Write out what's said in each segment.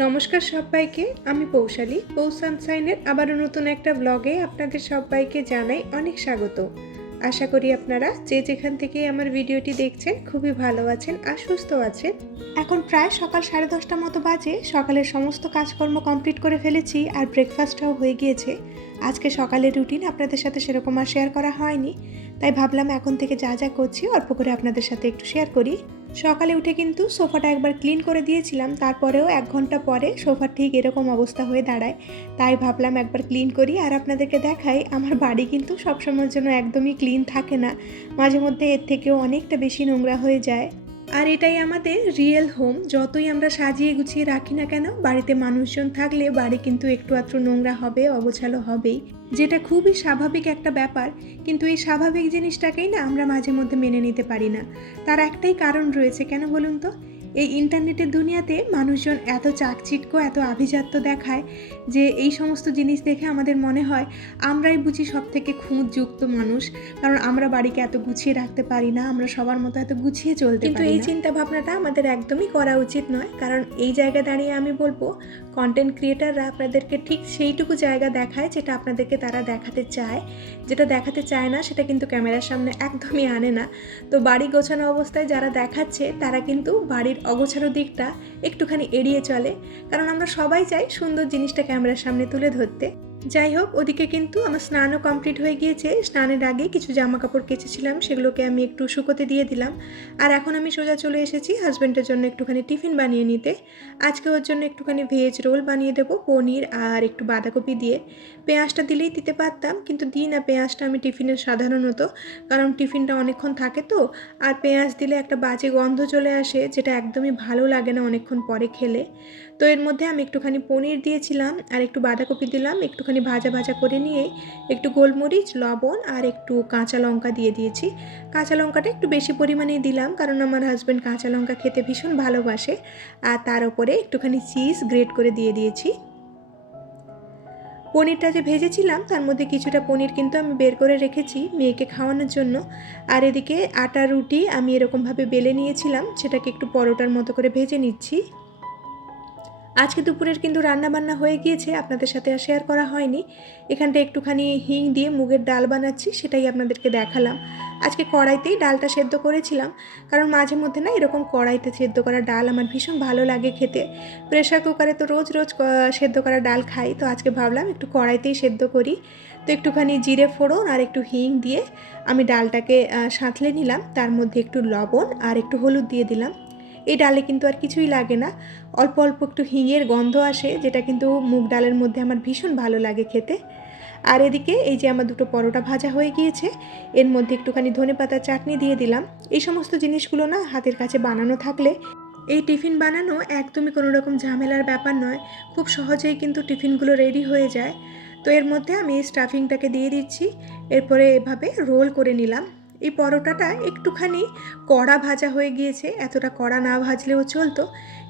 নমস্কার সবাইকে, আমি পৌশালী। পৌ সানসাইনের আবারও নতুন একটা ব্লগে আপনাদের সবাইকে জানাই অনেক স্বাগত। আশা করি আপনারা যে যেখান থেকে আমার ভিডিওটি দেখছেন, খুবই ভালো আছেন আর সুস্থ আছেন। এখন প্রায় সকাল সাড়ে দশটা মতো বাজে, সকালের সমস্ত কাজকর্ম কমপ্লিট করে ফেলেছি আর ব্রেকফাস্টটাও হয়ে গিয়েছে। আজকে সকালের রুটিন আপনাদের সাথে সেরকম আর শেয়ার করা হয়নি, তাই ভাবলাম এখন থেকে যা যা করছি, অল্প করে আপনাদের সাথে একটু শেয়ার করি। সকালে উঠে কিন্তু সোফাটা একবার ক্লিন করে দিয়েছিলাম, তারপরেও এক ঘণ্টা পরে সোফা ঠিক এরকম অবস্থা হয়ে দাঁড়ায়। তাই ভাবলাম একবার ক্লিন করি আর আপনাদেরকে দেখাই, আমার বাড়ি কিন্তু সবসময়ের জন্য একদমই ক্লিন থাকে না। মাঝে মধ্যে এর থেকেও অনেকটা বেশি নোংরা হয়ে যায়। আর এটাই আমাদের রিয়েল হোম যতই আমরা সাজিয়ে গুছিয়ে রাখি না কেন, বাড়িতে মানুষজন থাকলে বাড়ি কিন্তু একটু আত্র নোংরা হবে, অগোছালো হবেই। যেটা খুবই স্বাভাবিক একটা ব্যাপার, কিন্তু এই স্বাভাবিক জিনিসটাকেই না আমরা মাঝে মধ্যে মেনে নিতে পারি না। তার একটাই কারণ রয়েছে, কেন বলুন তো? এই ইন্টারনেটের দুনিয়াতে মানুষজন এত চাকচিক্য এত আভিজাত্য দেখায় যে এই সমস্ত জিনিস দেখে আমাদের মনে হয় আমরাই বুঝি সব থেকে খুঁতযুক্ত মানুষ। কারণ আমরা বাড়িকে এত গুছিয়ে রাখতে পারি না আমরা সবার মতো এত গুছিয়ে চলতে কিন্তু এই চিন্তা ভাবনাটা আমাদের একদমই করা উচিত নয়। কারণ এই জায়গায় দাঁড়িয়ে আমি বলব কন্টেন্ট ক্রিয়েটাররা আপনাদেরকে ঠিক সেইটুকু জায়গা দেখায় যেটা আপনাদেরকে তারা দেখাতে চায়। যেটা দেখাতে চায় না, সেটা কিন্তু ক্যামেরার সামনে একদমই আনে না। তো বাড়ি গোছানো অবস্থায় যারা দেখাচ্ছে, তারা কিন্তু বাড়ির অগোছানো দিকটা একটুখানি এড়িয়ে চলে। কারণ আমরা সবাই চাই সুন্দর জিনিসটা ক্যামেরার সামনে তুলে ধরতে। যাই হোক ওদিকে কিন্তু আমার স্নানও কমপ্লিট হয়ে গিয়েছে। স্নানের আগে কিছু জামা কাপড় কেচেছিলাম, সেগুলোকে আমি একটু শুকোতে দিয়ে দিলাম। আর এখন আমি সোজা চলে এসেছি হাজব্যান্ডের জন্য একটুখানি টিফিন বানিয়ে নিতে। আজকে ওর জন্য একটুখানি ভেজ রোল বানিয়ে দেবো, পনির আর একটু বাঁধাকপি দিয়ে। পেঁয়াজটা দিলেই দিতে পারতাম, কিন্তু দিই না, পেঁয়াজটা আমি টিফিনের সাধারণত, কারণ টিফিনটা অনেকক্ষণ থাকে তো। আর পেঁয়াজ দিলে একটা বাজে গন্ধ চলে আসে, যেটা একদমই ভালো লাগে না অনেকক্ষণ পরে খেলে। তো এর মধ্যে আমি একটুখানি পনির দিয়েছিলাম, আর একটু বাঁধাকপি দিলাম, একটুখানি ভাজা ভাজা করে নিয়ে একটু গোলমরিচ, লবণ আর একটু কাঁচা লঙ্কা দিয়ে দিয়েছি। কাঁচা লঙ্কাটা একটু বেশি পরিমাণেই দিলাম কারণ আমার হাজব্যান্ড কাঁচা লঙ্কা খেতে ভীষণ ভালোবাসে। আর তার উপরে একটুখানি চিজ গ্রেট করে দিয়ে দিয়েছি। পনিরটা যে ভেজেছিলাম তার মধ্যে কিছুটা পনির কিন্তু আমি বের করে রেখেছি মেয়েকে খাওয়ানোর জন্য। আর এদিকে আটা রুটি আমি এরকমভাবে বেলে নিয়েছিলাম, সেটাকে একটু পরোটার মতো করে ভেজে নিচ্ছি। আজকে দুপুরের কিন্তু রান্না বান্না হয়ে গিয়েছে, আপনাদের সাথে আর শেয়ার করা হয়নি। এখানটা একটুখানি হিং দিয়ে মুগের ডাল বানাচ্ছি, সেটাই আপনাদেরকে দেখালাম। আজকে কড়াইতেই ডালটা সেদ্ধ করেছিলাম, কারণ মাঝে মধ্যে না এরকম কড়াইতে সেদ্ধ করা ডাল আমার ভীষণ ভালো লাগে খেতে। প্রেশার কুকারে তো রোজ রোজ সেদ্ধ করা ডাল খাই, তো আজকে ভাবলাম একটু কড়াইতেই সেদ্ধ করি। তো একটুখানি জিরে ফোড়ন আর একটু হিং দিয়ে আমি ডালটাকে সাঁতলে নিলাম, তার মধ্যে একটু লবণ আর একটু হলুদ দিয়ে দিলাম। এই ডালে কিন্তু আর কিছুই লাগে না। অল্প অল্প একটু হিঙের গন্ধ আসে, যেটা কিন্তু মুগ ডালের মধ্যে আমার ভীষণ ভালো লাগে খেতে। আর এদিকে এই যে আমার দুটো পরোটা ভাজা হয়ে গিয়েছে, এর মধ্যে একটুখানি ধনে পাতার চাটনি দিয়ে দিলাম। এই সমস্ত জিনিসগুলো না হাতের কাছে বানানো থাকলে এই টিফিন বানানো একদমই কোনো রকম ঝামেলার ব্যাপার নয়, খুব সহজেই কিন্তু টিফিনগুলো রেডি হয়ে যায়। তো এর মধ্যে আমি স্টাফিংটাকে দিয়ে দিচ্ছি, এরপরে এভাবে রোল করে নিলাম। এই পরোটাটা একটুখানি কড়া ভাজা হয়ে গিয়েছে, এতটা কড়া না ভাজলেও চলতো।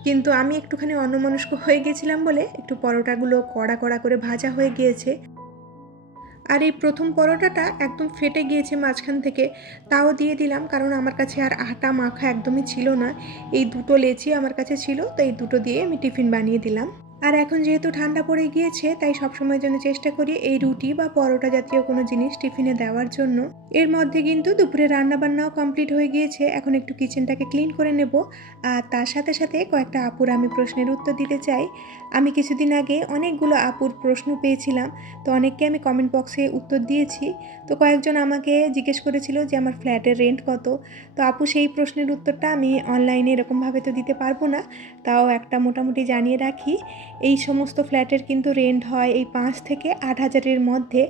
কিন্তু আমি একটুখানি অন্যমনস্ক হয়ে গেছিলাম বলে একটু পরোটাগুলো কড়া কড়া করে ভাজা হয়ে গিয়েছে। আর এই প্রথম পরোটাটা একদম ফেটে গিয়েছে মাঝখান থেকে, তাও দিয়ে দিলাম কারণ আমার কাছে আর আটা মাখা একদমই ছিল না। এই দুটো লেচি আমার কাছে ছিল তো এই দুটো দিয়ে আমি টিফিন বানিয়ে দিলাম। আর এখন যেহেতু ঠান্ডা পড়ে গিয়েছে, তাই সবসময়ের জন্য চেষ্টা করি এই রুটি বা পরোটা জাতীয় কোনো জিনিস টিফিনে দেওয়ার জন্য। এর মধ্যে কিন্তু দুপুরে রান্নাবান্নাও কমপ্লিট হয়ে গিয়েছে। এখন একটু কিচেনটাকে ক্লিন করে নেব। আর তার সাথে সাথে কয়েকটা আপুর আমি প্রশ্নের উত্তর দিতে চাই। আমি কিছুদিন আগে অনেকগুলো আপুর প্রশ্ন পেয়েছিলাম, তো অনেককে আমি কমেন্ট বক্সে উত্তর দিয়েছি। তো কয়েকজন আমাকে জিজ্ঞেস করেছিল যে, আমার ফ্ল্যাটের রেন্ট কত? তো আপু সেই প্রশ্নের উত্তরটা আমি অনলাইনে এরকমভাবে তো দিতে পারব না। তাও একটা মোটামুটি জানিয়ে রাখি। এই সমস্ত ফ্ল্যাটের কিন্তু রেন্ট হয় এই পাঁচ থেকে আট হাজারের মধ্যে।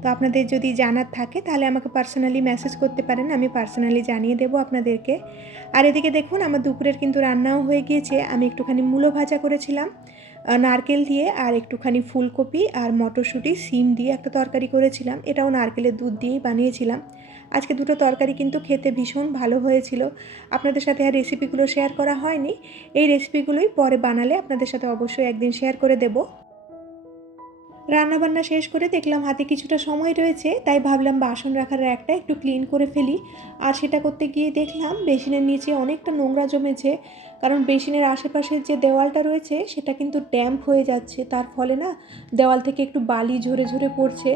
তো আপনাদের যদি জানার থাকে, তাহলে আমাকে পার্সোনালি মেসেজ করতে পারেন, আমি পার্সোনালি জানিয়ে দেবো আপনাদেরকে। আর এদিকে দেখুন, আমার দুপুরের কিন্তু রান্নাও হয়ে গিয়েছে। আমি একটুখানি মূলো ভাজা করেছিলাম নারকেল দিয়ে আর একটুখানি ফুলকপি আর মটরশুঁটি, সিম দিয়ে একটা তরকারি করেছিলাম। এটাও নারকেলের দুধ দিয়েই বানিয়েছিলাম। আজকে দুটো তরকারি কিন্তু খেতে ভীষণ ভালো হয়েছিল। আপনাদের সাথে আর রেসিপিগুলো শেয়ার করা হয়নি। এই রেসিপিগুলোই পরে বানালে আপনাদের সাথে অবশ্যই একদিন শেয়ার করে দেব। রান্নাবান্না শেষ করে দেখলাম হাতে কিছুটা সময় রয়েছে, তাই ভাবলাম বাসন রাখার একটা একটু ক্লিন করে ফেলি। আর সেটা করতে গিয়ে দেখলাম বেসিনের নিচে অনেকটা নোংরা জমেছে, কারণ বেসিনের আশেপাশের যে দেওয়ালটা রয়েছে সেটা কিন্তু ড্যাম্প হয়ে যাচ্ছে। তার ফলে না দেওয়াল থেকে একটু বালি ঝরে ঝরে পড়ছে,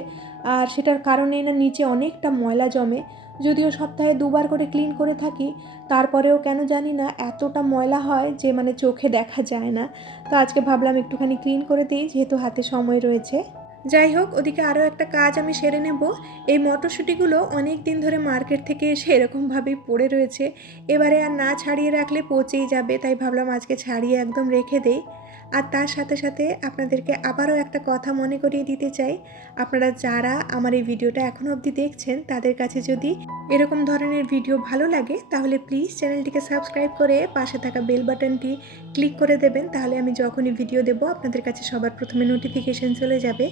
আর সেটার কারণে না নিচে অনেকটা ময়লা জমে। যদিও সপ্তাহে দুবার করে ক্লিন করে থাকি, তারপরেও কেন জানি না এতটা ময়লা হয় যে মানে চোখে দেখা যায় না। তো আজকে ভাবলাম একটুখানি ক্লিন করে দিই, যেহেতু হাতে সময় রয়েছে। যাই হোক, ওদিকে আরও একটা কাজ আমি সেরে নেব। এই মটরশুঁটিগুলো অনেক দিন ধরে মার্কেট থেকে এসে এরকমভাবেই পড়ে রয়েছে। এবারে আর না ছাড়িয়ে রাখলে পচেই যাবে, তাই ভাবলাম আজকে ছাড়িয়ে একদম রেখে দেই। আর তার সাথে সাথে আপনাদেরকে আবারও একটা কথা মনে করিয়ে দিতে চাই। আপনারা যারা আমার এই ভিডিওটা এখনও অবধি দেখছেন, তাদের কাছে যদি এরকম ধরনের ভিডিও ভালো লাগে, তাহলে প্লিজ চ্যানেলটিকে সাবস্ক্রাইব করে পাশে থাকা বেল বাটনটি ক্লিক করে দেবেন, তাহলে আমি যখনই ভিডিও দেব, আপনাদের কাছে সবার প্রথমে নোটিফিকেশন চলে যাবে।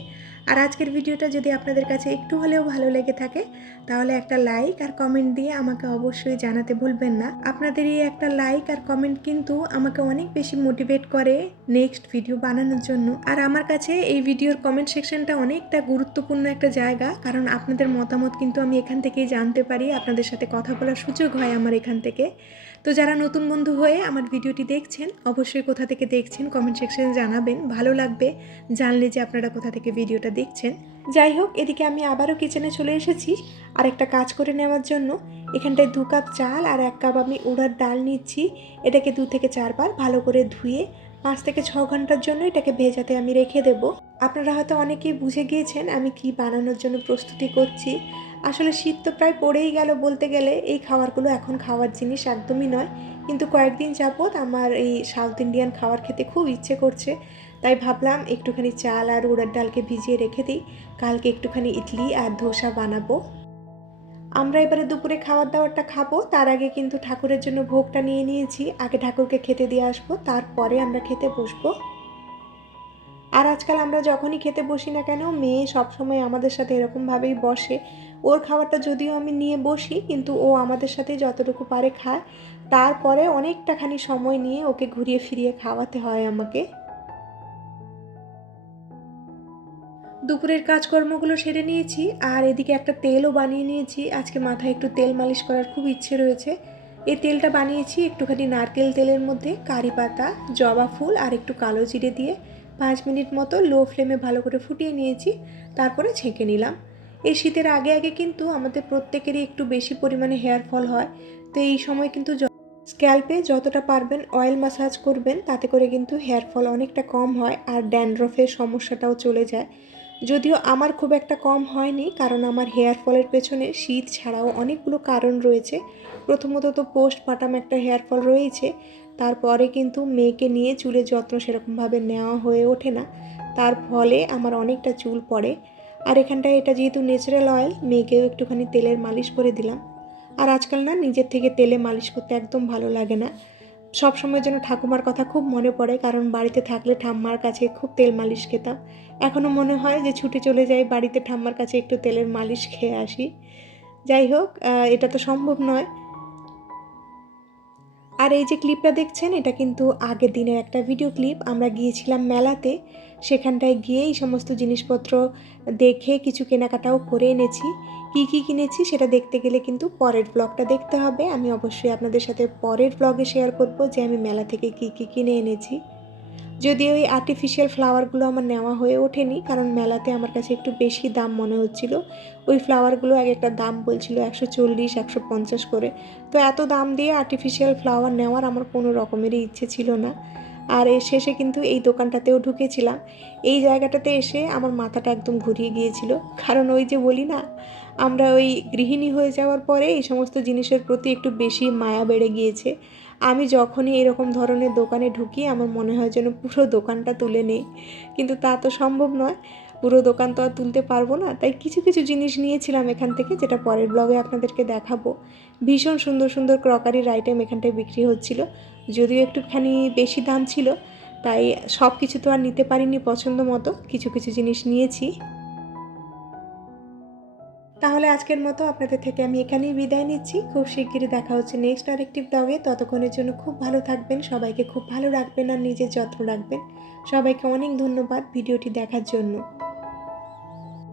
আর আজকের ভিডিওটা যদি আপনাদের কাছে একটু হলেও ভালো লেগে থাকে, তাহলে একটা লাইক আর কমেন্ট দিয়ে আমাকে অবশ্যই জানাতে ভুলবেন না। আপনাদের এই একটা লাইক আর কমেন্ট কিন্তু আমাকে অনেক বেশি মোটিভেট করে নেক্সট ভিডিও বানানোর জন্য। আর আমার কাছে এই ভিডিওর কমেন্ট সেকশনটা অনেকটা গুরুত্বপূর্ণ একটা জায়গা, কারণ আপনাদের মতামত কিন্তু আমি এখান থেকেই জানতে পারি, আপনাদের সাথে কথা বলার সুযোগ হয় আমার এখান থেকে। তো যারা নতুন বন্ধু হয়ে আমার ভিডিওটি দেখছেন, অবশ্যই কোথা থেকে দেখছেন কমেন্ট সেকশনে জানাবেন, ভালো লাগবে জানলে যে আপনারা কোথা থেকে ভিডিওটা দেখছেন। যাই হোক, এদিকে আমি আবারও কিচেনে চলে এসেছি। আর একটা কাজ করে নেওয়ার জন্য এখানটায় দু কাপ চাল আর এক কাপ আমি উড়ার ডাল নিচ্ছি। এটাকে দু থেকে চারবার ভালো করে ধুয়ে পাঁচ থেকে ছ ঘণ্টার জন্য এটাকে ভেজাতে আমি রেখে দেব। আপনারা হয়তো অনেকেই বুঝে গিয়েছেন আমি কি বানানোর জন্য প্রস্তুতি করছি। আসলে শীত তো প্রায় পড়েই গেল বলতে গেলে, এই খাবারগুলো এখন খাওয়ার জিনিস একদমই নয়। কিন্তু কয়েকদিন যাবৎ আমার এই সাউথ ইন্ডিয়ান খাবার খেতে খুব ইচ্ছে করছে। তাই ভাবলাম একটুখানি চাল আর উড়ার ডালকে ভিজিয়ে রেখে দিই। কালকে একটুখানি ইডলি আর ধোসা বানাবো। আমরা এবারে দুপুরে খাবার দাবারটা খাব, তার আগে কিন্তু ঠাকুরের জন্য ভোগটা নিয়ে নিয়েছি, আগে ঠাকুরকে খেতে দিয়ে আসব, তারপরে আমরা খেতে বসবো। আর আজকাল আমরা যখনই খেতে বসি না কেন, মেয়ে সবসময় আমাদের সাথে এরকমভাবেই বসে। ওর খাবারটা যদিও আমি নিয়ে বসি, কিন্তু ও আমাদের সাথে যতটুকু পারে খায়। তারপরে অনেকটা খানি সময় নিয়ে ওকে ঘুরিয়ে ফিরিয়ে খাওয়াতে হয় আমাকে। দুপুরের কাজকর্মগুলো সেরে নিয়েছি আর এদিকে একটা তেলও বানিয়ে নিয়েছি। আজকে মাথায় একটু তেল মালিশ করার খুব ইচ্ছে রয়েছে। এই তেলটা বানিয়েছি একটুখানি নারকেল তেলের মধ্যে, কারি পাতা, জবা ফুল আর একটু কালো জিরে দিয়ে পাঁচ মিনিট মতো লো ফ্লেমে ভালো করে ফুটিয়ে নিয়েছি, তারপরে ছেঁকে নিলাম। এই শীতের আগে আগে কিন্তু আমাদের প্রত্যেকেরই একটু বেশি পরিমাণে হেয়ার ফল হয়, তো এই সময় কিন্তু স্ক্যাল্পে যতটা পারবেন অয়েল ম্যাসাজ করবেন, তাতে করে কিন্তু হেয়ার ফল অনেকটা কম হয় আর ড্যান্ড্রফের সমস্যাটাও চলে যায়। যদিও আমার খুব একটা কম হয়নি, কারণ আমার হেয়ার ফলের পেছনে শীত ছাড়াও অনেকগুলো কারণ রয়েছে। প্রথমত তো পোস্ট পাটাম একটা হেয়ার ফল রয়েছে, তারপরে কিন্তু মেয়েকে নিয়ে চুলের যত্ন সেরকমভাবে নেওয়া হয়ে ওঠে না, তার ফলে আমার অনেকটা চুল পড়ে। আর এখানটায় এটা যেহেতু ন্যাচারাল অয়েল মেয়েকেও একটুখানি তেলের মালিশ করে দিলাম। আর আজকাল না, নিজের থেকে তেলে মালিশ করতে একদম ভালো লাগে না। সব সময় যেন ঠাকুমার কথা খুব মনে পড়ে, কারণ বাড়িতে থাকলে ঠাম্মার কাছে খুব তেল মালিশ খেতাম। এখনও মনে হয় যে ছুটে চলে যাই, বাড়িতে ঠাম্মার কাছে একটু তেলের মালিশ খেয়ে আসি। যাই হোক এটা তো সম্ভব নয়। আর এই যে ক্লিপটা দেখছেন, এটা কিন্তু আগের দিনের একটা ভিডিও ক্লিপ আমরা গিয়েছিলাম মেলাতে, সেখানটায় গিয়ে এই সমস্ত জিনিসপত্র দেখে কিছু কেনাকাটাও করে এনেছি। কী কী কিনেছি সেটা দেখতে গেলে কিন্তু পরের ব্লগটা দেখতে হবে। আমি অবশ্যই আপনাদের সাথে পরের ব্লগে শেয়ার করব যে আমি মেলা থেকে কী কী কিনে এনেছি। যদিও ওই আর্টিফিশিয়াল ফ্লাওয়ারগুলো আমার নেওয়া হয়ে ওঠেনি, কারণ মেলাতে আমার কাছে একটু বেশি দাম মনে হচ্ছিল। ওই ফ্লাওয়ারগুলো এক একটা দাম বলছিল একশো চল্লিশ, একশো পঞ্চাশ করে। তো এত দাম দিয়ে আর্টিফিশিয়াল ফ্লাওয়ার নেওয়ার আমার কোনো রকমেরই ইচ্ছে ছিল না। আর এর শেষে কিন্তু এই দোকানটাতেও ঢুকেছিলাম। এই জায়গাটাতে এসে আমার মাথাটা একদম ঘুরিয়ে গিয়েছিল। কারণ ওই যে বলি না, আমরা ওই গৃহিণী হয়ে যাওয়ার পরে এই সমস্ত জিনিসের প্রতি একটু বেশি মায়া বেড়ে গিয়েছে। আমি যখনই এরকম ধরনের দোকানে ঢুকি, আমার মনে হয় যেন পুরো দোকানটা তুলে নেই। কিন্তু তা তো সম্ভব নয়। পুরো দোকান তো আর তুলতে পারব না। তাই কিছু কিছু জিনিস নিয়েছিলাম এখান থেকে, যেটা পরের ব্লগে আপনাদেরকে দেখাবো। ভীষণ সুন্দর সুন্দর ক্রকারির আইটেম এখানটায় বিক্রি হচ্ছিল। যদিও একটুখানি বেশি দাম ছিল, তাই সব কিছু তো আর নিতে পারিনি পছন্দ মতো, কিছু কিছু জিনিস নিয়েছি। তাহলে আজকের মতো আপনাদের থেকে আমি এখানেই বিদায় নিচ্ছি। খুব শিগগিরই দেখা হচ্ছে নেক্সট আরেকটি ব্লগে ততক্ষণের জন্য খুব ভালো থাকবেন, সবাইকে খুব ভালো রাখবেন আর নিজের যত্ন রাখবেন। সবাইকে অনেক ধন্যবাদ ভিডিওটি দেখার জন্য।